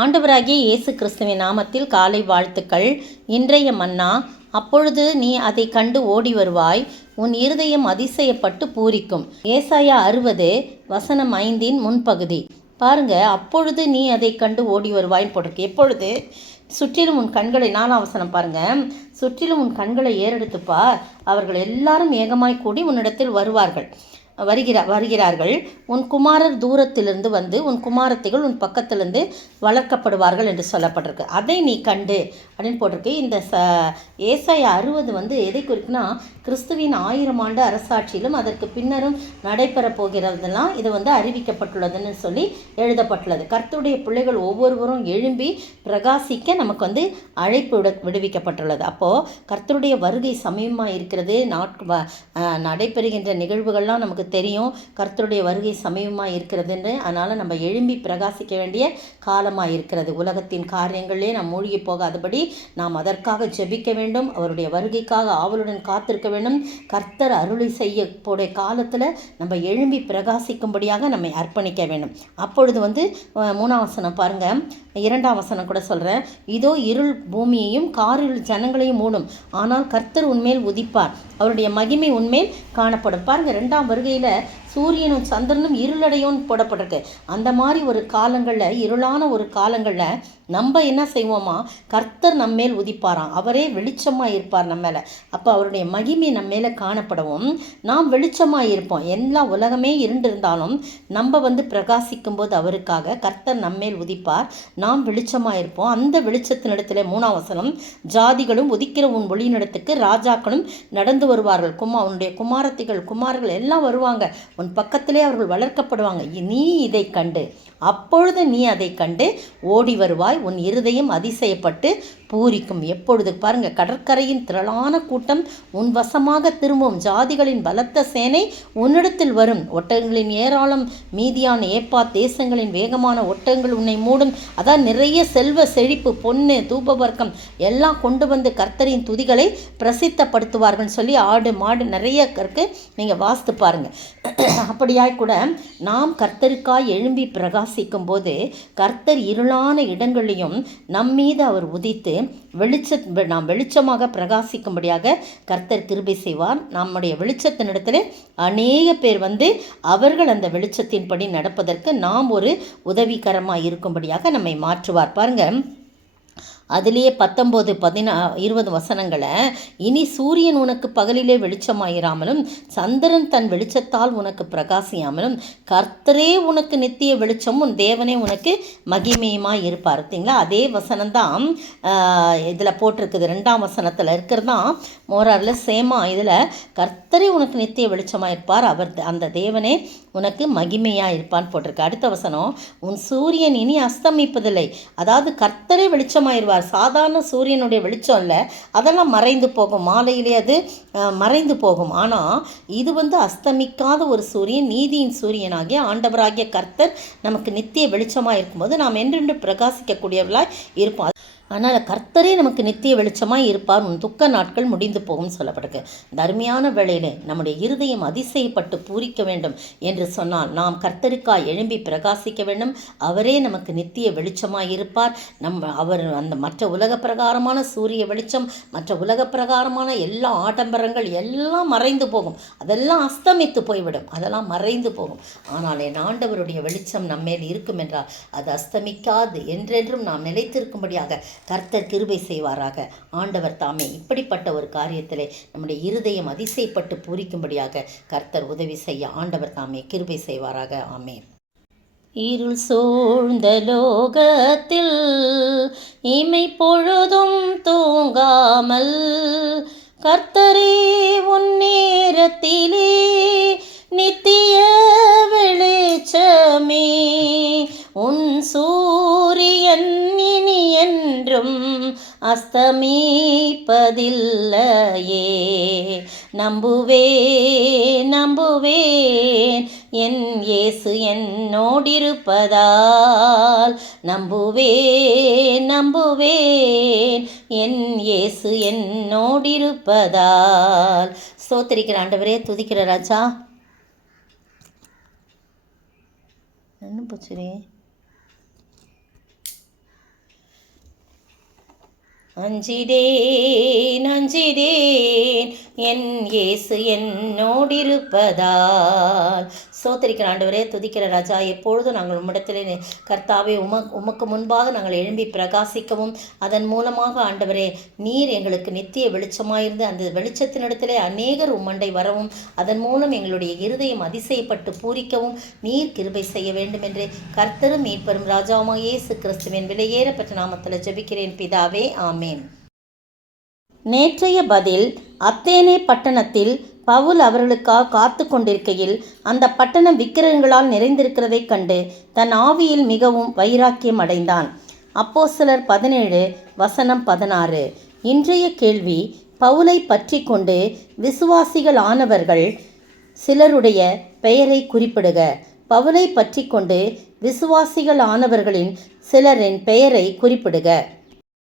ஆண்டவராகிய இயேசு கிறிஸ்துவின் நாமத்தில் காலை வாழ்த்துக்கள். இன்றைய மன்னா, அப்பொழுது நீ அதை கண்டு ஓடி வருவாய், உன் இருதயம் அதிசயப்பட்டு பூரிக்கும். ஏசாயா 60 வசனம் 5 முன்பகுதி பாருங்க. அப்பொழுது நீ அதை கண்டு ஓடி வருவாய்ன்னு போட்டிருக்கு. எப்பொழுது? சுற்றிலும் உன் கண்களை, 4ஆம் வசனம் பாருங்க. சுற்றிலும் உன் கண்களை ஏறெடுத்துப்பார், அவர்கள் எல்லாரும் ஏகமாய் கூடி உன்னிடத்தில் வருகிறார்கள். உன் குமாரர் தூரத்திலிருந்து வந்து உன் குமாரத்திகள் உன் பக்கத்திலிருந்து வளர்க்கப்படுவார்கள் என்று சொல்லப்பட்டிருக்கு. அதை நீ கண்டு அப்படின்னு போட்டிருக்கு. இந்த ஏசாயா 60 எதை குறிக்குன்னா, கிறிஸ்துவின் 1000 ஆண்டு அரசாட்சியிலும் அதற்கு பின்னரும் நடைபெற போகிறதெல்லாம் இது அறிவிக்கப்பட்டுள்ளதுன்னு சொல்லி எழுதப்பட்டுள்ளது. கர்த்தருடைய பிள்ளைகள் ஒவ்வொருவரும் எழும்பி பிரகாசிக்க நமக்கு அழைப்பு விடுவிக்கப்பட்டுள்ளது. அப்போது கர்த்தருடைய வருகை சமயமாக இருக்கிறது. நடைபெறுகின்ற நிகழ்வுகள்லாம் நமக்கு தெரியும். கர்த்தருடைய வருகை சமயமாக இருக்கிறதுன்னு. அதனால் நம்ம எழும்பி பிரகாசிக்க வேண்டிய காலமாக இருக்கிறது. உலகத்தின் காரியங்களே நாம் மூழ்கி போகாதபடி நாம் அதற்காக ஜெபிக்க வேண்டும். அவருடைய வருகைக்காக ஆவலுடன் காத்திருக்க வேண்டும். கர்த்தர் அருளை செய்ய போடைய காலத்தில் நம்ம எழும்பி பிரகாசிக்கும்படியாக நம்மை அர்ப்பணிக்க வேண்டும். அப்பொழுது 3ஆம் வசனம் பாருங்க. 2ஆம் வசனம் கூட சொல்கிறேன். இதோ இருள் பூமியையும் காரில் ஜனங்களையும் மூடும், ஆனால் கர்த்தர் உன்மேல் உதிப்பார், அவருடைய மகிமை உன்மேல் காணப்படும். பாருங்கள், 2ஆம் வருகையில் சூரியனும் சந்திரனும் இருளடையோன்னு போடப்பட்டிருக்கு. அந்த மாதிரி ஒரு காலங்களில், இருளான ஒரு காலங்களில் நம்ம என்ன செய்வோமா, கர்த்தர் நம்மேல் உதிப்பாராம். அவரே வெளிச்சமாக இருப்பார் நம்ம மேலே. அப்போ அவருடைய மகிமை நம்ம மேலே காணப்படவும் நாம் வெளிச்சமாக இருப்போம். எல்லா உலகமே இருண்டிருந்தாலும் நம்ம பிரகாசிக்கும் போது அவருக்காக கர்த்தர் நம்மேல் உதிப்பார், நாம் வெளிச்சமாக இருப்போம். அந்த வெளிச்சத்தினிடத்தில் 3ஆம் வசனம், ஜாதிகளும் உதிக்கிற உன் ஒளியினிடத்துக்கு ராஜாக்களும் நடந்து வருவார்கள், உன்னுடைய குமாரர்கள் எல்லாம் வருவாங்க, உன் பக்கத்திலே அவர்கள் வளர்க்கப்படுவாங்க. நீ இதை கண்டு, அப்பொழுது நீ அதை கண்டு ஓடி வருவாய், உன் இருதயம் அதிசயப்பட்டு பூரிக்கும். எப்பொழுது பாருங்க, கடற்கரையின் திரளான கூட்டம் உன் வசமாக திரும்பும், ஜாதிகளின் பலத்த சேனை உன்னிடத்தில் வரும், ஒட்டகங்களின் ஏராளம் மீதியான ஏப்பா தேசங்களின் வேகமான ஒட்டகங்கள் உன்னை மூடும். அதான் நிறைய செல்வ செழிப்பு, பொண்ணு, தூபவர்க்கம் எல்லாம் கொண்டு கர்த்தரின் துதிகளை பிரசித்தப்படுத்துவார்கள் சொல்லி ஆடு மாடு நிறைய இருக்கு. நீங்கள் வாசித்து பாருங்க. அப்படியாய் கூட நாம் கர்த்தருக்காய் எழும்பி பிரகாசிக்கும் போது கர்த்தர் இருளான இடங்களையும் நம்மீது அவர் உதித்து நாம் வெளிச்சமாக பிரகாசிக்கும்படியாக கர்த்தர் கிருபை செய்வார். நம்முடைய வெளிச்சத்தினிடத்தில் அநேக பேர் அவர்கள் அந்த வெளிச்சத்தின்படி நடப்பதற்கு நாம் ஒரு உதவிகரமாக இருக்கும்படியாக நம்மை மாற்றுவார். பாருங்க, அதிலேயே 19, 20 வசனங்களை, இனி சூரியன் உனக்கு பகலிலே வெளிச்சமாயிராமலும் சந்திரன் தன் வெளிச்சத்தால் உனக்கு பிரகாசியாமலும் கர்த்தரே உனக்கு நித்திய வெளிச்சம், உன் தேவனே உனக்கு மகிமையுமாய் இருப்பார். பார்த்தீங்களா? அதே வசனம்தான் இதில் போட்டிருக்குது. 2ஆம் வசனத்தில் இருக்கிறதான் மோராரில் சேமா. இதில் கர்த்தரே உனக்கு நித்திய வெளிச்சமாக இருப்பார், அவர் அந்த தேவனே உனக்கு மகிமையாக இருப்பான்னு போட்டிருக்கு. அடுத்த வசனம், உன் சூரியன் இனி அஸ்தமிப்பதில்லை. அதாவது கர்த்தரே வெளிச்சமாயிருவார். சாதாரண சூரியனுடைய வெளிச்சம் இல்லை, அதெல்லாம் மறைந்து போகும், மாலையிலே அது மறைந்து போகும். ஆனால் இது அஸ்தமிக்காத ஒரு சூரியன், நீதியின் சூரியனாகிய ஆண்டவராகிய கர்த்தர் நமக்கு நித்திய வெளிச்சமாக இருக்கும்போது நாம் என்றென்று பிரகாசிக்கக்கூடியவர்களாய் இருப்போம். ஆனால் கர்த்தரே நமக்கு நித்திய வெளிச்சமாக இருப்பார், உன் துக்க நாட்கள் முடிந்து போகும் சொல்லப்படுது. தர்மியான வேளையில் நம்முடைய இருதயம் அதிசயப்பட்டு பூரிக்க வேண்டும் என்று சொன்னால் நாம் கர்த்தருக்காய் எழும்பி பிரகாசிக்க வேண்டும். அவரே நமக்கு நித்திய வெளிச்சமாக இருப்பார். அவர் அந்த மற்ற உலக பிரகாரமான சூரிய வெளிச்சம், மற்ற உலக பிரகாரமான எல்லா ஆடம்பரங்கள் எல்லாம் மறைந்து போகும், அதெல்லாம் அஸ்தமித்து போய்விடும், அதெல்லாம் மறைந்து போகும். ஆனால் என் ஆண்டவருடைய வெளிச்சம் நம்மேல் இருக்கும் என்றால் அது அஸ்தமிக்காது, என்றென்றும் நாம் நிலைத்திருக்கும்படியாக கர்த்தர் கிருபை செய்வாராக. ஆண்டவர் தாமே இப்படிப்பட்ட ஒரு காரியத்திலே நம்முடைய இருதயம் அதிசயப்பட்டு பூரிக்கும்படியாக கர்த்தர் உதவி செய்ய ஆண்டவர் தாமே கிருபை செய்வாராக. ஆமென். இருள் சூழ்ந்த லோகத்தில் இமை பொழுதும் தூங்காமல் கர்த்தரே உன் நேரத்திலே நித்திய வெளிச்சமே, உன் சூரியன் இனி என்றும் அஸ்தமிப்பதில்லையே. நம்புவேன் என் இயேசு என்னோடிருப்பதால், நம்புவேன் என் இயேசு என்னோடிருப்பதால். ஸ்தோத்திரிக்கிற ஆண்டவரே, துதிக்கிற ராஜா. என்ன போச்சுரே? அஞ்சிடேன் அஞ்சிடேன் என் இயேசு என்னோடிருப்பதால். ஸ்தோத்திரிக்கிற ஆண்டவரே, துதிக்கிற ராஜா, எப்பொழுதும் நாங்கள் உம்மிடத்திலே கர்த்தாவே உமக்கு முன்பாக நாங்கள் எழும்பி பிரகாசிக்கவும், அதன் மூலமாக ஆண்டவரே நீர் எங்களுக்கு நித்திய வெளிச்சமாயிருந்து அந்த வெளிச்சத்தினிடத்திலே அநேகர் உம்மண்டை வரவும், அதன் மூலம் எங்களுடைய இருதயம் அதிசயப்பட்டு பூரிக்கவும் நீர் கிருபை செய்ய வேண்டும் என்று கர்த்தரும் மீட்பரும் ராஜாவுமாகிய இயேசு கிறிஸ்துவின் விலையேறப்பட்ட நாமத்தில் ஜெபிக்கிறேன் பிதாவே, ஆமேன். நேற்றைய பதில்: அத்தேனே பட்டணத்தில் பவுல் அவர்களுக்காக காத்து கொண்டிருக்கையில் அந்த பட்டணம் விக்கிரகங்களால் நிறைந்திருக்கிறதைக் கண்டு தன் ஆவியில் மிகவும் வைராக்கியம் அடைந்தான். அப்போஸ்தலர் 17:16. இன்றைய கேள்வி: பவுலை பற்றி கொண்டு விசுவாசிகள் ஆனவர்கள் சிலருடைய பெயரை குறிப்பிடுக. பவுலை பற்றி கொண்டு விசுவாசிகள் ஆனவர்களின் சிலரின் பெயரை குறிப்பிடுக.